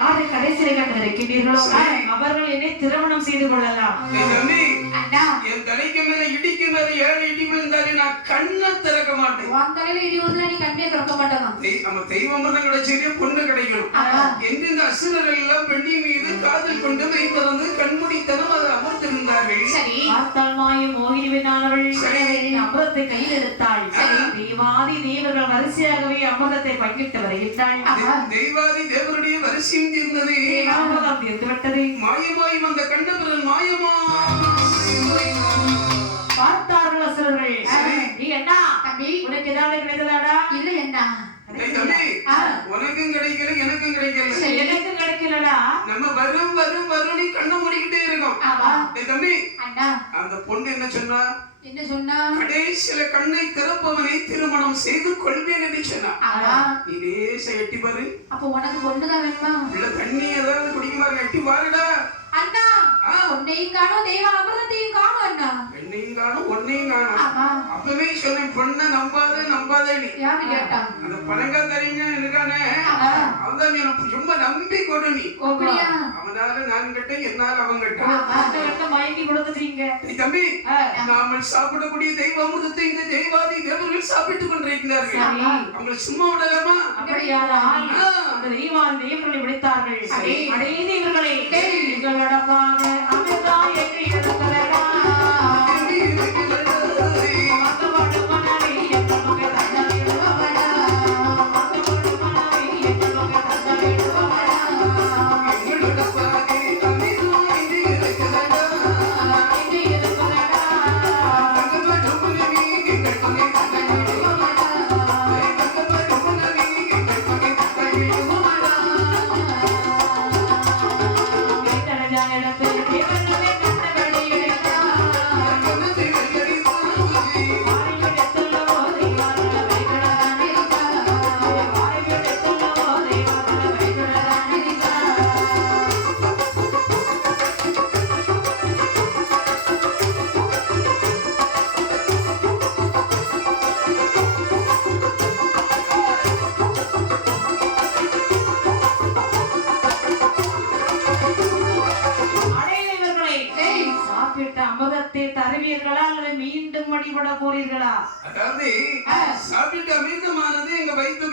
கடைசியை கண்டிருக்கிறீர்களோ அவர்கள் என்னை திருமணம் செய்து கொள்ளலாம். என் தலைக்கு மேல இடிக்கு மேல 7 இடி விழுந்தாலே நான் கண்ணை திறக்க மாட்டேன். உன் தலையில இடி விழுந்தா நீ கண்ணே திறக்க மாட்டாங்க. நம்ம தெய்வமிருந்தம் கிடைச்சதே பொண்ணு கிடைக்கணும். எந்தெந்த அசுரர்கள் எல்லாம் பெண்ணின் மீது காதல் கொண்டு மெய் மறந்து கண்மூடித்தனம் அதை அமர்ந்திருந்தார்கள். பார்த்தால் மாயும் மோகினிவினானவள் அமிர்தத்தை கையில் எடுத்தாள். தெய்வாதி தேவர்கள் வரிசையாகவே அமிர்தத்தை பங்கிட்டு வருகின்றாள். தெய்வாதி தேவருடைய வரிசையும் தீர்ந்தது. அமிர்தம் தீர்ந்து விட்டது. மாயமாயும் அந்த கண்டபுரன் மாயமா பார்த்தார்கள் அசுரர்கள். நீ என்ன உனக்கு ஏதாவது கிடைத்ததாடா? இல்ல என்ன உனக்கும் கிடைக்கல எனக்கும் கிடைக்கல. எனக்கும் கிடைக்கலடா. நம்ம வரும் வரும் வரும் கண்ணை மூடிக்கிட்டே இருக்கோம். தம்பி அந்த பொண்ணு என்ன சொன்னா? என்ன சொன்னா? கடைசியில கண்ணை திறப்பவனை திருமணம் செய்து கொள்வேன் என்று சொன்னா. நீ லேச எட்டி பாரு. அப்ப உனக்கு பொண்ணுதான் வேணுமா? இல்ல தண்ணி ஏதாவது குடிக்குமாறு எட்டி பாருடா. அண்ணா பொண்ணையும் காணும் தெய்வ அமிர்தத்தையும் காணும். அண்ணா பெண்ணையும் காணும் ஒன்னையும் காணும். அப்பவே சொன்னேன் பொண்ணை நம்பாத நீ. யாரு கேட்டா? அந்த பணங்கா தரீங்க இருக்கானே அவன்தான் எனக்கு ரொம்ப நம்பி கொடு நீ. அவனால நான் கட்டேன் என்னால அவன் கட்டான். மயங்கி கொடுத்துட்டீங்க. தம்பி நாம சாப்பிடக்கூடிய தெய்வ அமிர்தத்தை இந்த தெய்வாதி தேவர்கள் சாப்பிட்டுக் கொண்டிருக்கிறார்கள். அவங்களை சும்மா விடலாமா? அப்படியானால் அந்த தெய்வாதி தேவர்களை விடுத்தார்கள். அடைந்த இவர்களை எங்களோடமாக அமிர்தா என்று எடுத்தலடா. அமிர்தத்தை தருவீர்களா அல்லது மீண்டும் வழிபட போறீர்களா? அதாவது சாப்பிட்டு அமிர்தமானது எங்க வயிற்று